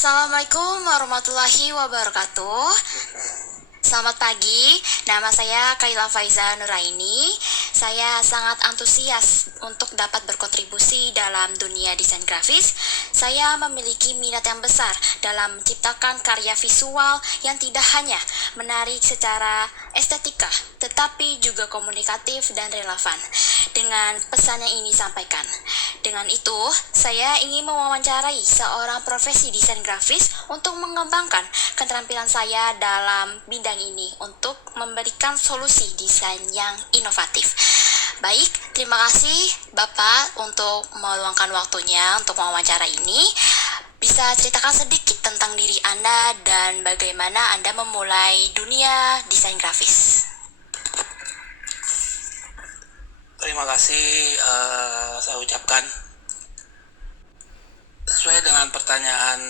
Assalamualaikum warahmatullahi wabarakatuh. Selamat pagi, nama saya Kaila Faiza Nuraini. Saya sangat antusias untuk dapat berkontribusi dalam dunia desain grafis. Saya memiliki minat yang besar dalam menciptakan karya visual yang tidak hanya menarik secara estetika, tetapi juga komunikatif dan relevan. Dengan pesan yang ini sampaikan. Dengan itu, saya ingin mewawancarai seorang profesi desain grafis untuk mengembangkan keterampilan saya dalam bidang ini untuk memberikan solusi desain yang inovatif. Baik, terima kasih Bapak untuk meluangkan waktunya untuk wawancara ini. Bisa ceritakan sedikit tentang diri Anda dan bagaimana Anda memulai dunia desain grafis? Terima kasih saya ucapkan. Sesuai dengan pertanyaan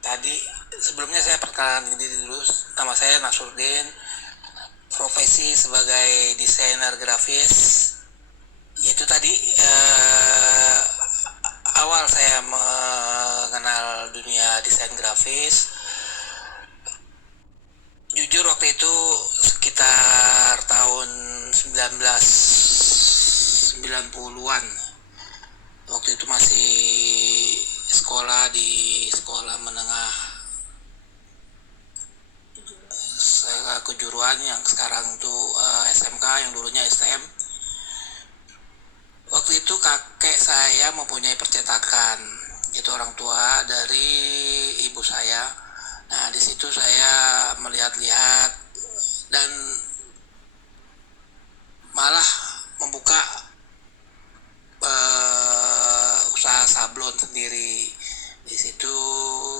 tadi, sebelumnya saya perkenalkan diri dulu. Nama saya Nasruddin, profesi sebagai desainer grafis. Yaitu tadi awal saya mengenal dunia desain grafis. Jujur waktu itu sekitar tahun 1990-an. Waktu itu masih sekolah di sekolah menengah saya kejuruan yang sekarang tuh SMK, yang dulunya STM. Waktu itu kakek saya mempunyai percetakan, itu orang tua dari ibu saya. Nah, di situ saya melihat-lihat dan malah membuka usaha sablon sendiri. Di situ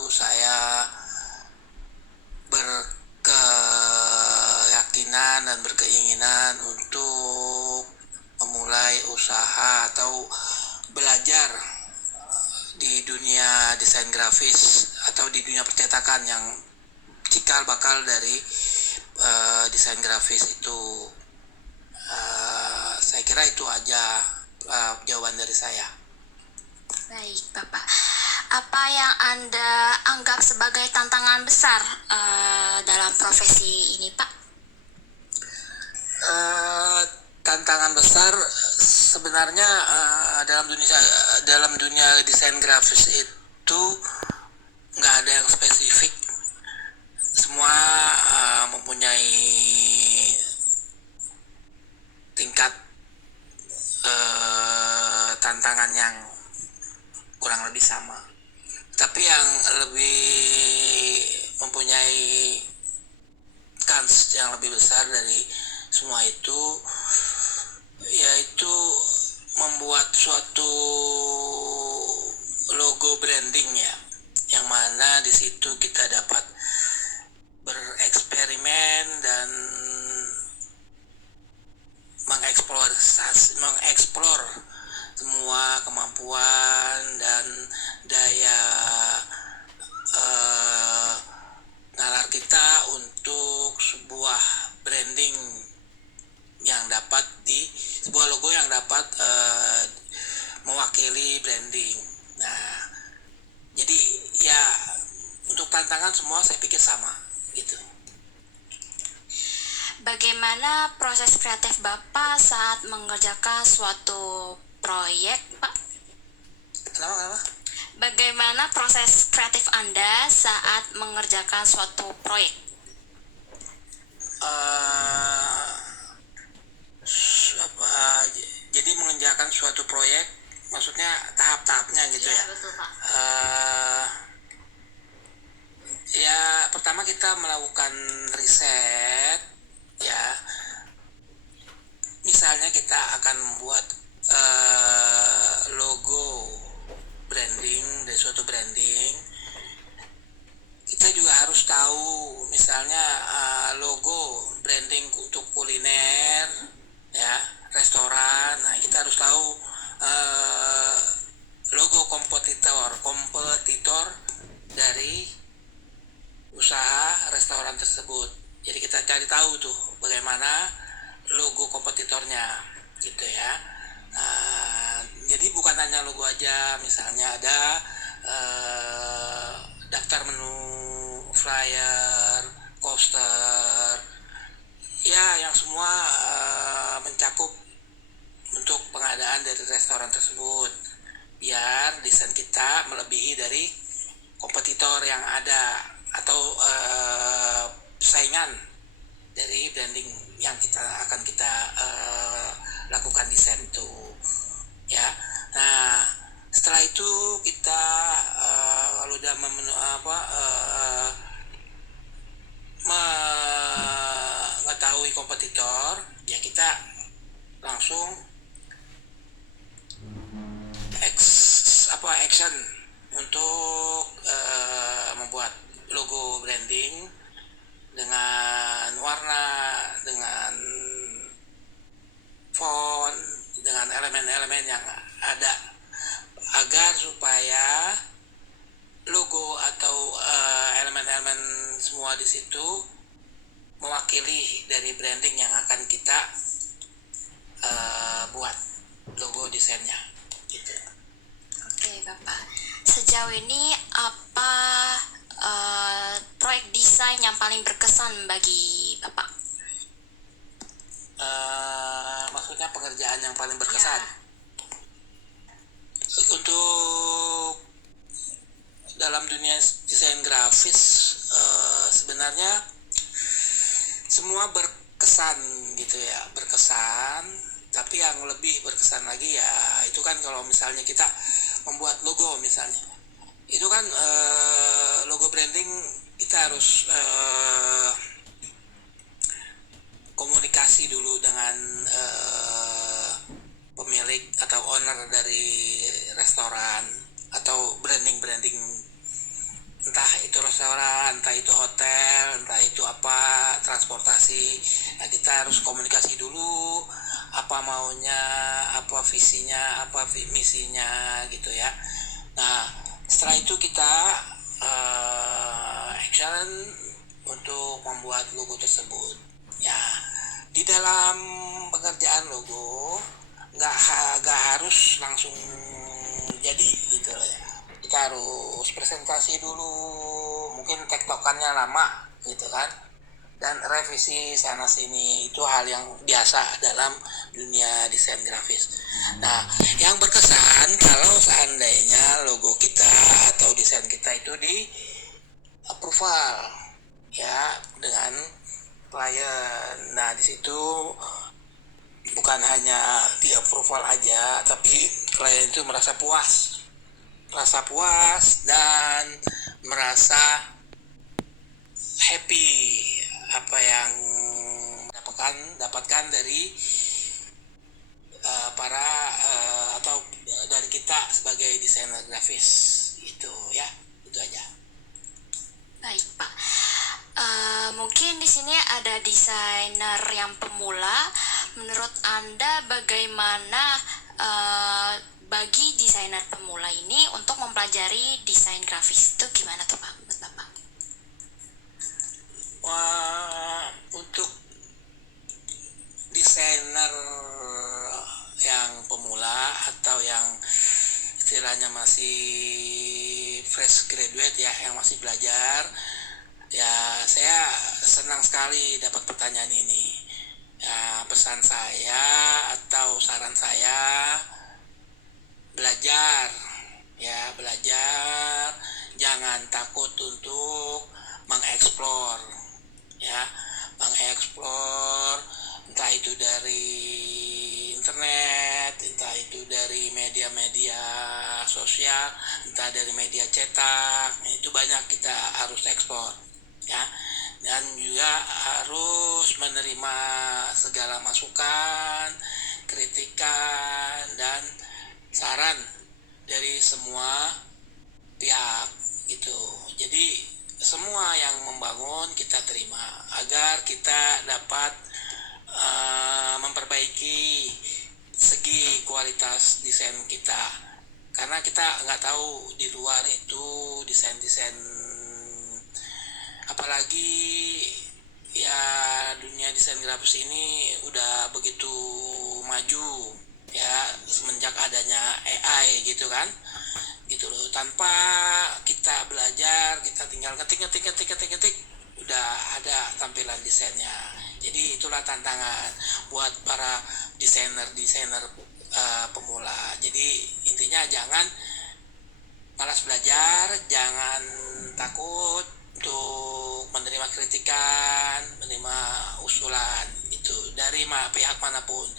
saya berkeyakinan dan berkeinginan untuk memulai usaha atau belajar di dunia desain grafis atau di dunia percetakan yang cikal bakal dari desain grafis itu. Saya kira itu aja jawaban dari saya. Baik, Bapak. Apa yang Anda anggap sebagai tantangan besar dalam profesi ini, Pak? Tantangan besar sebenarnya dalam dunia desain grafis itu nggak ada yang spesifik. Semua mempunyai tingkat tantangan yang kurang lebih sama. Tapi yang lebih mempunyai kans yang lebih besar dari semua itu yaitu membuat suatu logo branding, ya, yang mana di situ kita dapat bereksperimen dan mengeksplor semua kemampuan dan daya nalar kita untuk sebuah branding yang dapat sebuah logo yang dapat mewakili branding. Nah, jadi ya untuk tantangan semua saya pikir sama gitu. Bagaimana proses kreatif Bapak saat mengerjakan suatu proyek, Pak? Kenapa? Bagaimana proses kreatif Anda saat mengerjakan suatu proyek? Jadi mengerjakan suatu proyek, maksudnya tahap-tahapnya gitu ya? Betul, Pak. Ya, pertama kita melakukan riset, ya. Misalnya kita akan membuat logo branding dari suatu branding. Kita juga harus tahu misalnya logo branding untuk kuliner, ya, restoran. Nah, kita harus tahu logo kompetitor dari usaha restoran tersebut. Jadi kita cari tahu tuh bagaimana logo kompetitornya gitu ya. Jadi bukan hanya logo aja, misalnya ada daftar menu, flyer, poster, ya yang semua mencakup untuk pengadaan dari restoran tersebut, biar desain kita melebihi dari kompetitor yang ada atau saingan dari branding yang akan kita lakukan desain itu, ya. Nah, setelah itu kita kalau udah mengetahui kompetitor, ya kita langsung action untuk membuat logo branding dengan warna, dengan font, dengan elemen-elemen yang ada, agar supaya logo atau elemen-elemen semua di situ mewakili dari branding yang akan kita buat logo desainnya gitu. Oke Bapak, sejauh ini apa proyek desain yang paling berkesan bagi Bapak? Maksudnya pengerjaan yang paling berkesan? Ya. Untuk dalam dunia desain grafis sebenarnya semua berkesan gitu ya, berkesan. Tapi yang lebih berkesan lagi ya itu kan kalau misalnya kita membuat logo misalnya, itu kan logo branding kita harus komunikasi dulu dengan pemilik atau owner dari restoran atau branding entah itu restoran, entah itu hotel, entah itu apa, transportasi. Nah, kita harus komunikasi dulu apa maunya, apa visinya, apa misinya gitu ya. Nah, setelah itu kita action untuk membuat logo tersebut. Ya, di dalam pengerjaan logo nggak harus langsung jadi gitu ya. Kita harus presentasi dulu, mungkin tektokannya lama gitu kan, dan revisi sana sini, itu hal yang biasa dalam dunia desain grafis. Nah, yang berkesan kalau seandainya logo kita atau desain kita itu di approval ya dengan klien. Nah, di situ bukan hanya di approval aja, tapi klien itu merasa puas dan merasa happy apa yang dapatkan dari atau dari kita sebagai desainer grafis itu ya, itu aja. Baik Pak, mungkin di sini ada desainer yang pemula. Menurut Anda bagaimana bagi desainer pemula ini untuk mempelajari desain grafis itu gimana tuh Pak, menurut Bapak? Wah, untuk desainer yang pemula atau yang istilahnya masih fresh graduate ya, yang masih belajar ya, saya senang sekali dapat pertanyaan ini ya. Pesan saya atau saran saya, belajar, jangan takut untuk mengeksplor ya, entah itu dari internet, entah itu dari media-media sosial, entah dari media cetak, itu banyak kita harus eksplor ya, dan juga harus menerima segala masukan, kritikan, dan saran dari semua pihak gitu. Jadi semua yang membangun kita terima agar kita dapat memperbaiki segi kualitas desain kita, karena kita nggak tahu di luar itu desain apalagi ya, dunia desain grafis ini udah begitu maju ya semenjak adanya AI gitu kan, gitu loh. Tanpa kita belajar, kita tinggal ketik, udah ada tampilan desainnya. Jadi itulah tantangan buat para desainer pemula. Jadi intinya jangan malas belajar, jangan takut untuk menerima kritikan, menerima usulan itu dari pihak manapun.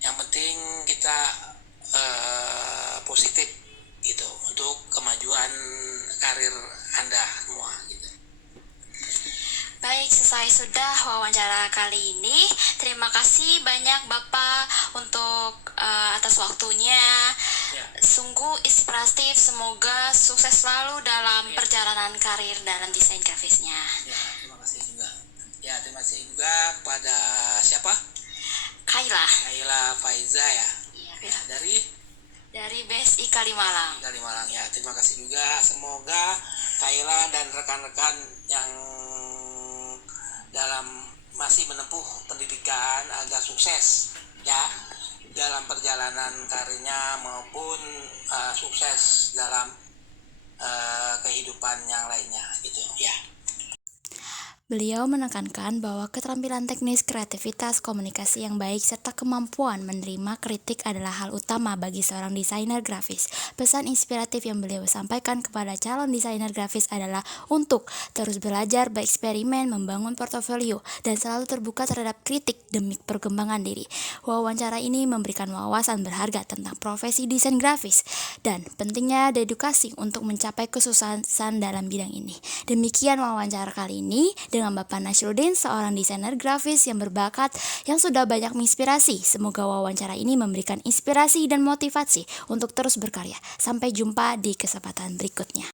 Yang penting kita positif gitu untuk kemajuan karir Anda semua gitu. Baik, selesai sudah wawancara kali ini. Terima kasih banyak Bapak untuk atas waktunya. Ya. Sungguh inspiratif. Semoga sukses selalu dalam perjalanan karir dalam desain grafisnya. Ya, terima kasih juga. Ya, terima kasih juga kepada siapa? Kaila Faiza ya. Iya, Dari BSI Kalimalang. Kalimalang ya. Terima kasih juga. Semoga Kaila dan rekan-rekan yang dalam masih menempuh pendidikan agar sukses ya dalam perjalanan karirnya maupun sukses dalam kehidupan yang lainnya gitu ya. Beliau menekankan bahwa keterampilan teknis, kreativitas, komunikasi yang baik, serta kemampuan menerima kritik adalah hal utama bagi seorang desainer grafis. Pesan inspiratif yang beliau sampaikan kepada calon desainer grafis adalah untuk terus belajar, bereksperimen, membangun portofolio, dan selalu terbuka terhadap kritik demi perkembangan diri. Wawancara ini memberikan wawasan berharga tentang profesi desain grafis dan pentingnya dedikasi untuk mencapai kesuksesan dalam bidang ini. Demikian wawancara kali ini dengan Bapak Nasruddin, seorang desainer grafis yang berbakat yang sudah banyak menginspirasi. Semoga wawancara ini memberikan inspirasi dan motivasi untuk terus berkarya. Sampai jumpa di kesempatan berikutnya.